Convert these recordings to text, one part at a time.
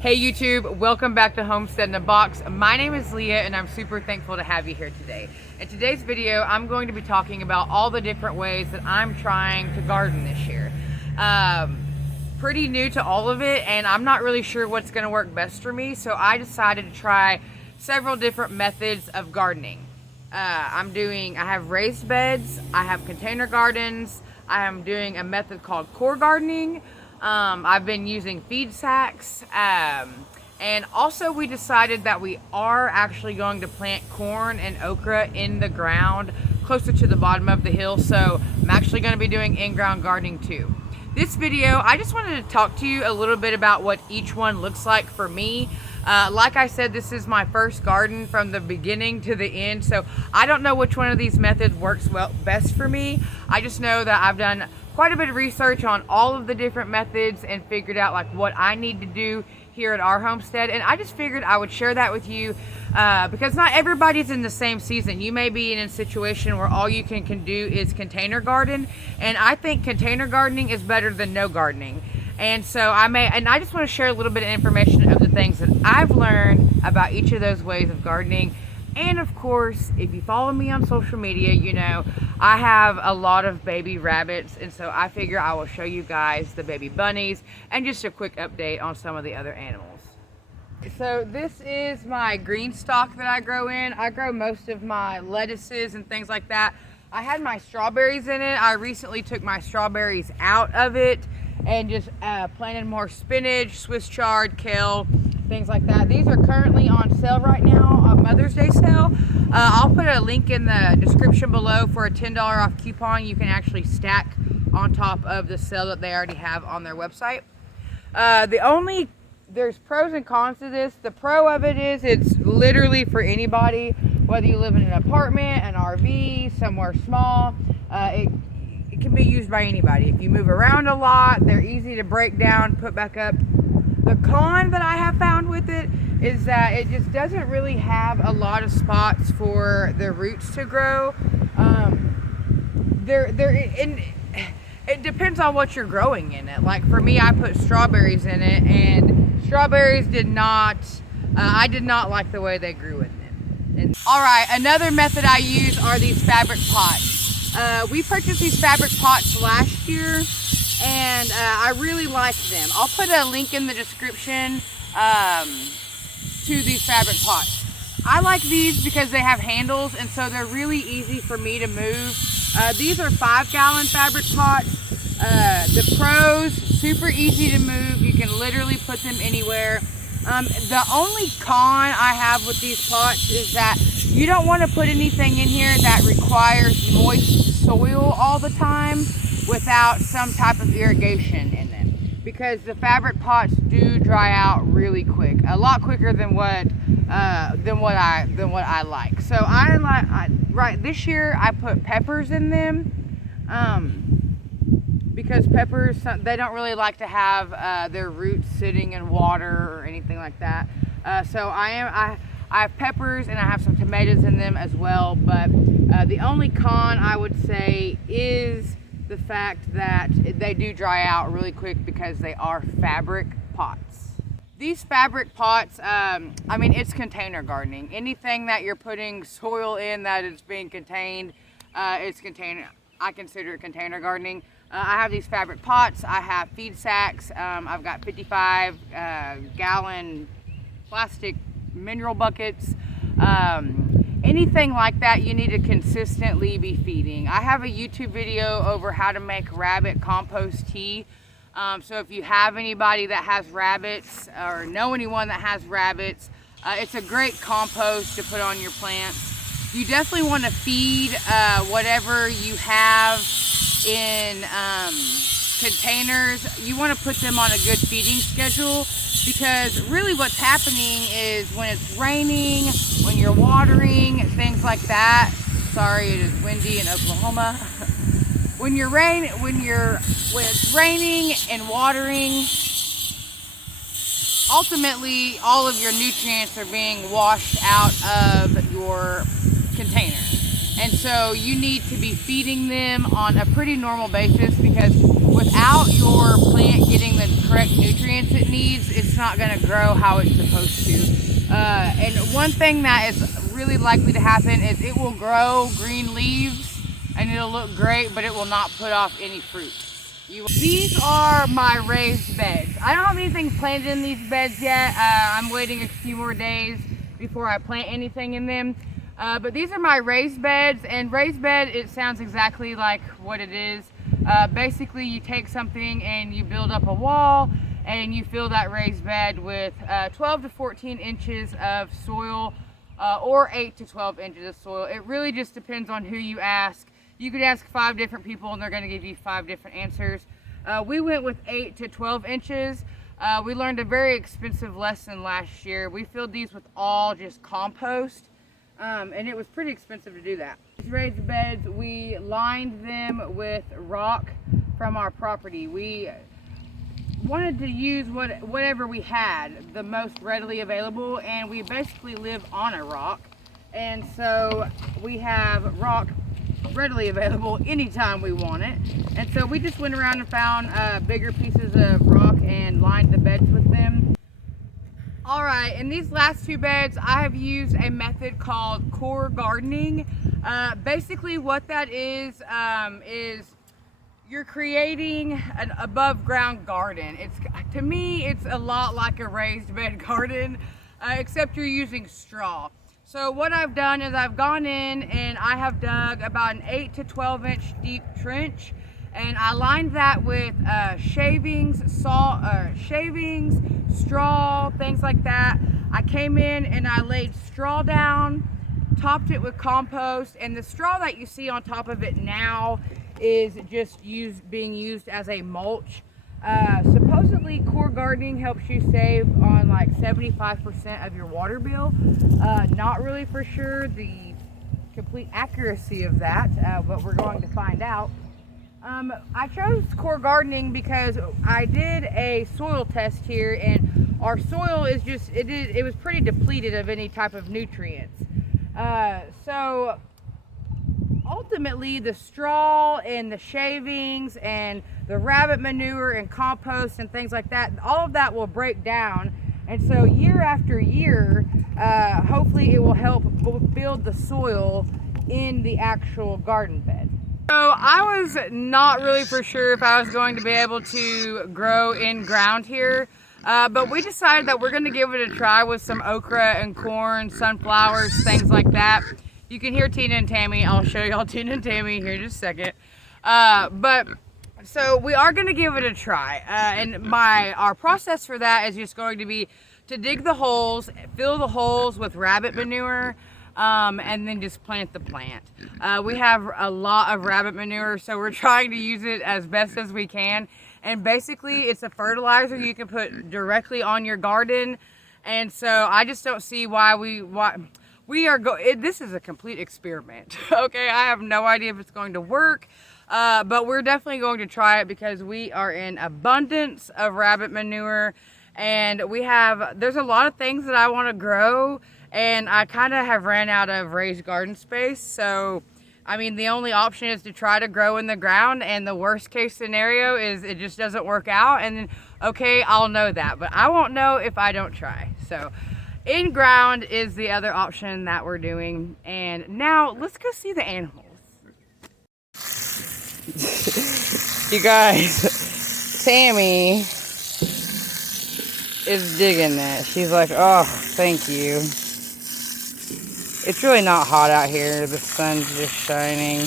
Hey YouTube, welcome back to Homestead in a Box. My name is Leah and I'm super thankful to have you here today. In today's video, I'm going to be talking about all the different ways that I'm trying to garden this year. Pretty new to all of it and I'm not really sure what's going to work best for me, so I decided to try several different methods of gardening. I have raised beds, I have container gardens, I am doing a method called core gardening. I've been using feed sacks, and also we decided that we are actually going to plant corn and okra in the ground closer to the bottom of the hill, so I'm actually going to be doing in-ground gardening too. This video, I just wanted to talk to you a little bit about what each one looks like for me. Like I said, this is my first garden from the beginning to the end, so I don't know which one of these methods works best for me. I just know that I've done quite a bit of research on all of the different methods and figured out like what I need to do here at our homestead, and I just figured I would share that with you because not everybody's in the same season. You may be in a situation where all you can do is container garden, and I think container gardening is better than no gardening. And so I just want to share a little bit of information of the things that I've learned about each of those ways of gardening. And of course, if you follow me on social media, you know I have a lot of baby rabbits, and so I figure I will show you guys the baby bunnies and just a quick update on some of the other animals. So this is my green stock that I grow in. I grow most of my lettuces and things like that. I had my strawberries in it. I recently took my strawberries out of it and just planted more spinach, Swiss chard, kale, things like that. These are currently on sale right now, a Mother's Day sale. I'll put a link in the description below for a $10 off coupon you can actually stack on top of the sale that they already have on their website. There's pros and cons to this. The pro of it is it's literally for anybody, whether you live in an apartment, an RV, somewhere small. It can be used by anybody. If you move around a lot, they're easy to break down, put back up. The con that I have found with it is that it just doesn't really have a lot of spots for the roots to grow. It depends on what you're growing in it. Like for me, I put strawberries in it, and strawberries I did not like the way they grew in it. All right, another method I use are these fabric pots. We purchased these fabric pots last year, and I really like them. I'll put a link in the description to these fabric pots. I like these because they have handles, and so they're really easy for me to move. These are 5-gallon fabric pots. The pros, super easy to move. You can literally put them anywhere. The only con I have with these pots is that you don't want to put anything in here that requires moist soil all the time without some type of irrigation in them, because the fabric pots do dry out really quick, a lot quicker than what I like. So this year I put peppers in them because peppers, they don't really like to have their roots sitting in water or anything like that. So I have peppers and I have some tomatoes in them as well, but the only con I would say is the fact that they do dry out really quick because they are fabric pots. These fabric pots, it's container gardening. Anything that you're putting soil in that is being contained, I consider it container gardening. I have these fabric pots, I have feed sacks, I've got 55 gallon plastic mineral buckets. Anything like that you need to consistently be feeding. I have a YouTube video over how to make rabbit compost tea. So if you have anybody that has rabbits or know anyone that has rabbits, it's a great compost to put on your plants. You definitely want to feed whatever you have in containers. You want to put them on a good feeding schedule, because really what's happening is when it's raining, when you're watering, things like that. Sorry, it is windy in Oklahoma. When it's raining and watering, ultimately all of your nutrients are being washed out of your container. And so you need to be feeding them on a pretty normal basis, because without your plant getting the correct nutrients it needs, it's not going to grow how it's supposed to. And one thing that is really likely to happen is it will grow green leaves and it'll look great, but it will not put off any fruit. These are my raised beds. I don't have anything planted in these beds yet. I'm waiting a few more days before I plant anything in them. But these are my raised beds, and raised bed, it sounds exactly like what it is. Basically, you take something and you build up a wall and you fill that raised bed with 12 to 14 inches of soil or 8 to 12 inches of soil. It really just depends on who you ask. You could ask 5 different people and they're going to give you 5 different answers. We went with 8 to 12 inches. We learned a very expensive lesson last year. We filled these with all just compost, and it was pretty expensive to do that. These raised beds, we lined them with rock from our property. We wanted to use whatever we had, the most readily available, and we basically live on a rock. And so we have rock readily available anytime we want it, and so we just went around and found bigger pieces of rock and lined the beds with them. All right, in these last 2 beds I have used a method called core gardening. Basically what that is you're creating an above ground garden. To me it's a lot like a raised bed garden, except you're using straw. So what I've done is I've gone in and I have dug about an 8 to 12 inch deep trench, and I lined that with shavings, straw, things like that. I came in and I laid straw down, topped it with compost, and the straw that you see on top of it now is just being used as a mulch. Supposedly core gardening helps you save on like 75% of your water bill. Not really for sure the complete accuracy of that, but we're going to find out. I chose core gardening because I did a soil test here, and our soil is just, it was pretty depleted of any type of nutrients. So ultimately the straw and the shavings and the rabbit manure and compost and things like that, all of that will break down, and so year after year hopefully it will help build the soil in the actual garden bed. So I was not really for sure if I was going to be able to grow in ground here, but we decided that we're going to give it a try with some okra and corn, sunflowers, things like that. You can hear Tina and Tammy. I'll show y'all Tina and Tammy here in just a second. But so we are going to give it a try. And our process for that is just going to be to dig the holes, fill the holes with rabbit manure, and then just plant the plant. We have a lot of rabbit manure, so we're trying to use it as best as we can. And basically it's a fertilizer you can put directly on your garden. And so I just don't see why this is a complete experiment. Okay, I have no idea if it's going to work, but we're definitely going to try it because we are in abundance of rabbit manure, and there's a lot of things that I want to grow, and I kind of have ran out of raised garden space. So I mean, the only option is to try to grow in the ground, and the worst case scenario is it just doesn't work out, and then okay, I'll know that, but I won't know if I don't try. So in ground is the other option that we're doing. And now let's go see the animals. You guys, Tammy is digging that. She's like, oh, thank you. It's really not hot out here. The sun's just shining.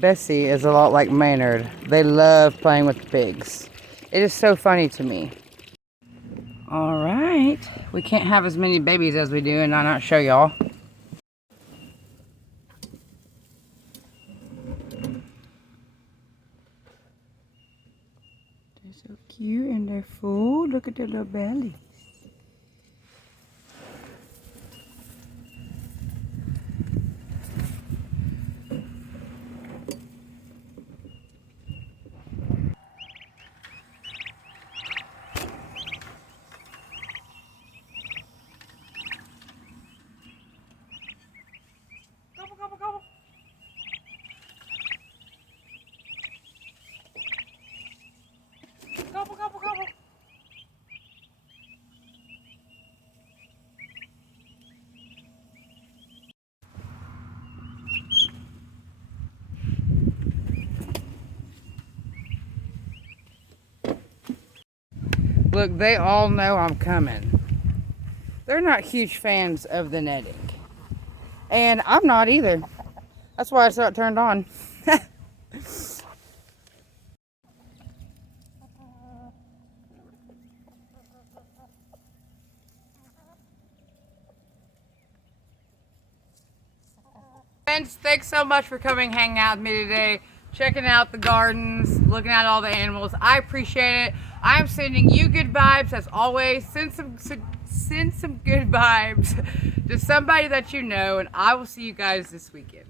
Bessie is a lot like Maynard. They love playing with pigs. It is so funny to me. All right, we can't have as many babies as we do and not show y'all. They're so cute and they're full. Look at their little bellies. Look, they all know I'm coming. They're not huge fans of the netting. And I'm not either. That's why it's not turned on. Friends, thanks so much for coming hanging out with me today, checking out the gardens, looking at all the animals. I appreciate it. I'm sending you good vibes as always. Send some good vibes to somebody that you know, and I will see you guys this weekend.